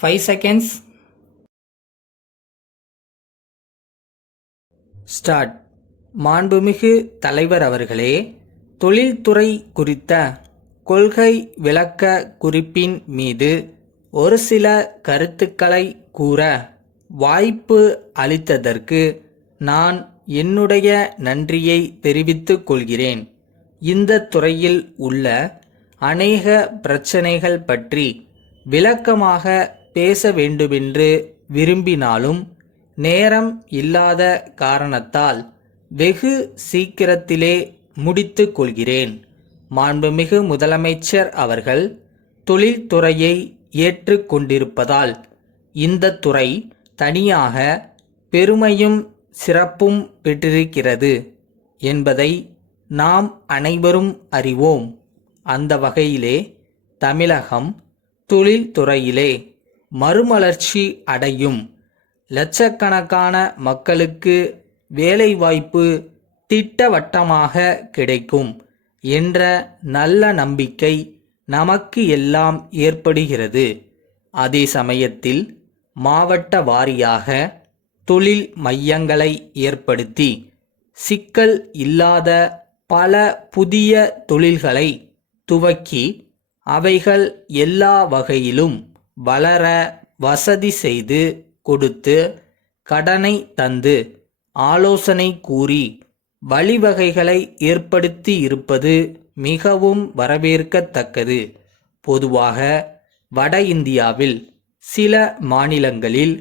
5 seconds. Start. மாண்புமிகு தலைவர் அவர்களே, தொழில்துறை குறித்த கொள்கை விளக்க குறிப்பின் மீது ஒரு சில கருத்துக்களை கூற வாய்ப்பு அளித்ததற்கு நான் என்னுடைய நன்றியை தெரிவித்துக் கொள்கிறேன். இந்த துறையில் உள்ள அநேக பிரச்சனைகள் பற்றி விளக்கமாக பேச வேண்டுமென்று விரும்பினாலும் நேரம் இல்லாத காரணத்தால் வெகு சீக்கிரத்திலே முடித்து கொள்கிறேன். மாண்புமிகு முதலமைச்சர் அவர்கள் தொழில்துறையை ஏற்றுக்கொண்டிருப்பதால் இந்த துறை தனியாக பெருமையும் சிறப்பும் பெற்றிருக்கிறது என்பதை நாம் அனைவரும் அறிவோம். அந்த வகையிலே தமிழகம் தொழில்துறையிலே மறுமலர்ச்சி அடையும், லட்சக்கணக்கான மக்களுக்கு வேலைவாய்ப்பு திட்டவட்டமாக கிடைக்கும் என்ற நல்ல நம்பிக்கை நமக்கு எல்லாம் ஏற்படுகிறது. அதே சமயத்தில் மாவட்ட வாரியாக தொழில் மையங்களை ஏற்படுத்தி சிக்கல் இல்லாத பல புதிய தொழில்களை துவக்கி அவைகள் எல்லா வகையிலும் வளர வசதி செய்து கொடுத்து கடனை தந்து ஆலோசனை கூறி வழிவகைகளை ஏற்படுத்தி இருப்பது மிகவும் வரவேற்கத்தக்கது. பொதுவாக வட இந்தியாவில் சில மாநிலங்களில்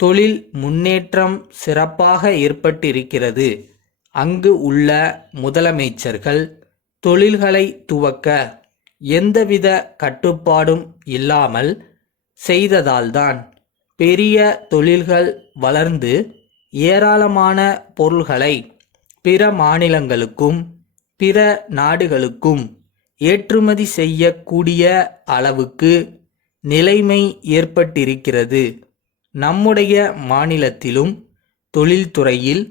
தொழில் முன்னேற்றம் சிறப்பாக ஏற்பட்டிருக்கிறது. அங்கு உள்ள முதலமைச்சர்கள் தொழில்களை துவக்க எந்தவித கட்டுப்பாடும் இல்லாமல் செய்ததால்தான் பெரிய தொழில்கள் வளர்ந்து ஏராளமான பொருள்களை பிற மாநிலங்களுக்கும் பிற நாடுகளுக்கும் ஏற்றுமதி செய்யக்கூடிய அளவுக்கு நிலைமை ஏற்பட்டிருக்கிறது. நம்முடைய மாநிலத்திலும் தொழில்துறையில்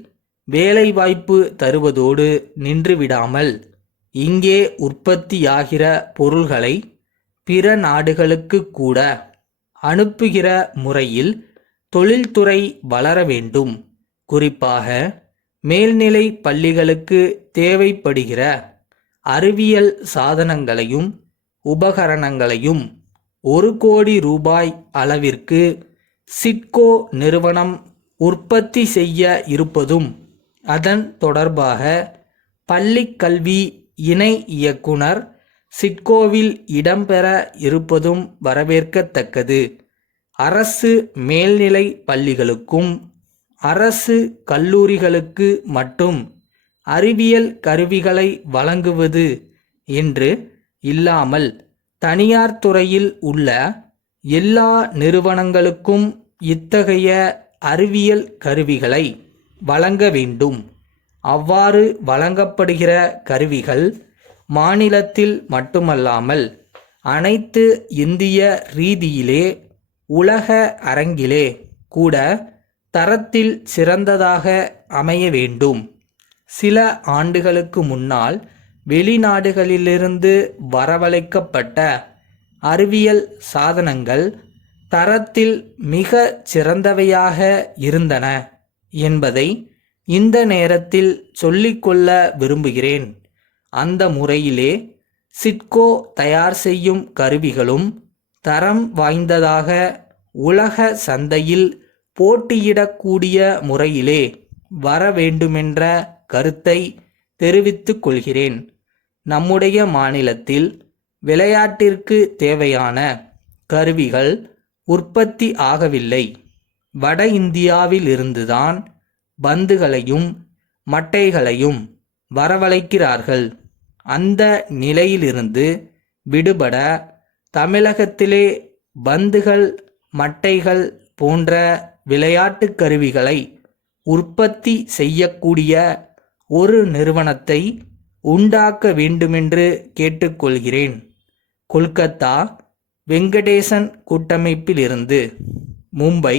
வேலைவாய்ப்பு தருவதோடு நின்றுவிடாமல் இங்கே உற்பத்தியாகிற பொருள்களை பிற நாடுகளுக்கு கூட அனுப்புகிற முறையில் தொழில்துறை வளர வேண்டும். குறிப்பாக மேல்நிலை பள்ளிகளுக்கு தேவைப்படுகிற அறிவியல் சாதனங்களையும் உபகரணங்களையும் 1 கோடி ரூபாய் அளவிற்கு சிட்கோ நிறுவனம் உற்பத்தி செய்ய இருப்பதும், அதன் தொடர்பாக பள்ளிக்கல்வி இணை இயக்குனர் சிட்கோவில் இடம்பெற இருப்பதும் வரவேற்கத்தக்கது. அரசு மேல்நிலை பள்ளிகளுக்கும் அரசு கல்லூரிகளுக்கு மட்டும் அறிவியல் கருவிகளை வழங்குவது என்று இல்லாமல் தனியார் துறையில் உள்ள எல்லா நிறுவனங்களுக்கும் இத்தகைய அறிவியல் கருவிகளை வழங்க வேண்டும். அவ்வாறு வழங்கப்படுகிற கருவிகள் மாநிலத்தில் மட்டுமல்லாமல் அனைத்து இந்திய ரீதியிலே உலக அரங்கிலே கூட தரத்தில் சிறந்ததாக அமைய வேண்டும். சில ஆண்டுகளுக்கு முன்னால் வெளிநாடுகளிலிருந்து வரவழைக்கப்பட்ட அறிவியல் சாதனங்கள் தரத்தில் மிக சிறந்தவையாக இருந்தன என்பதை இந்த நேரத்தில் சொல்லிக்கொள்ள விரும்புகிறேன். அந்த முறையிலே சிட்கோ தயார் செய்யும் கருவிகளும் தரம் வாய்ந்ததாக உலக சந்தையில் போட்டியிடக்கூடிய முறையிலே வர வேண்டுமென்ற கருத்தை தெரிவித்துக் கொள்கிறேன். நம்முடைய மாநிலத்தில் விளையாட்டிற்கு தேவையான கருவிகள் உற்பத்தி ஆகவில்லை. வட இந்தியாவில் இருந்துதான் பந்துகளையும் மட்டைகளையும் வரவழைக்கிறார்கள். அந்த நிலையிலிருந்து விடுபட தமிழகத்திலே பந்துகள் மட்டைகள் போன்ற விளையாட்டு கருவிகளை உற்பத்தி செய்யக்கூடிய ஒரு நிறுவனத்தை உண்டாக்க வேண்டுமென்று கேட்டுக்கொள்கிறேன். கொல்கத்தா வெங்கடேசன் கூட்டமைப்பிலிருந்து. மும்பை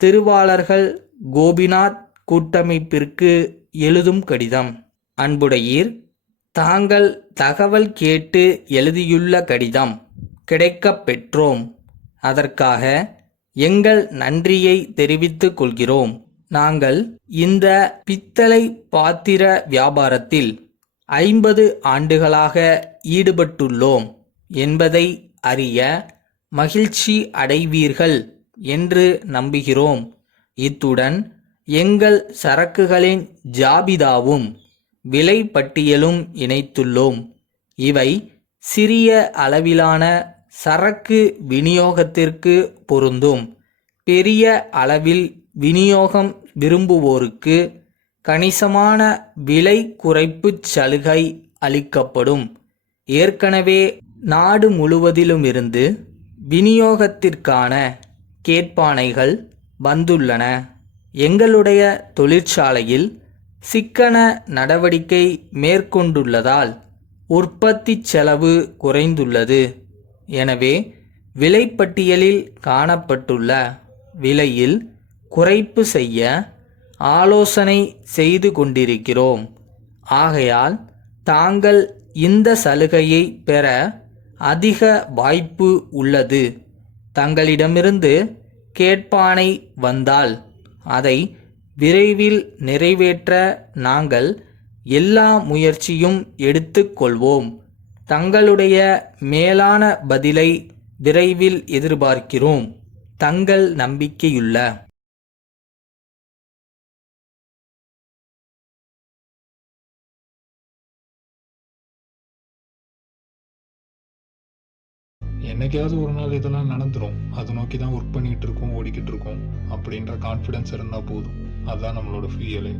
திருவாளர்கள் கோபிநாத் கூட்டமைப்பிற்கு எழுதும் கடிதம். அன்புடையீர், தாங்கள் தகவல் கேட்டு எழுதியுள்ள கடிதம் கிடைக்கப் பெற்றோம். அதற்காக எங்கள் நன்றியை தெரிவித்துக் கொள்கிறோம். நாங்கள் இந்த பித்தளை பாத்திர வியாபாரத்தில் 50 ஆண்டுகளாக ஈடுபட்டுள்ளோம் என்பதை அறிய மகிழ்ச்சி அடைவீர்கள் என்று நம்புகிறோம். இத்துடன் எங்கள் சரக்குகளின் ஜாபிதாவும் விலை பட்டியலும் இணைத்துள்ளோம். இவை சிறிய அளவிலான சரக்கு விநியோகத்திற்கு பொருந்தும். பெரிய அளவில் விநியோகம் விரும்புவோருக்கு கணிசமான விலை குறைப்புச் சலுகை அளிக்கப்படும். ஏற்கனவே நாடு முழுவதிலுமிருந்து விநியோகத்திற்கான கேட்பானைகள் வந்துள்ளன. எங்களுடைய தொழிற்சாலையில் சிக்கன நடவடிக்கை மேற்கொண்டுள்ளதால் உற்பத்தி செலவு குறைந்துள்ளது. எனவே விலைப்பட்டியலில் காணப்பட்டுள்ள விலையில் குறைப்பு செய்ய ஆலோசனை செய்து கொண்டிருக்கிறோம். ஆகையால் தாங்கள் இந்த சலுகையை பெற அதிக வாய்ப்பு உள்ளது. தங்களிடமிருந்து கேட்பானை வந்தால் அதை விரைவில் நிறைவேற்ற நாங்கள் எல்லா முயற்சியும் எடுத்துக்கொள்வோம். தங்களுடைய மேலான பதிலை விரைவில் எதிர்பார்க்கிறோம். தங்கள் நம்பிக்கையுள்ள என்னைக்காவது ஒரு நாள் இதெல்லாம் நடந்துரும். அதை நோக்கி தான் ஒர்க் பண்ணிட்டு இருக்கோம், ஓடிக்கிட்டு இருக்கோம் அப்படின்ற கான்ஃபிடன்ஸ் இருந்தால் போதும். அதுதான் நம்மளோட ஃபியூயலே.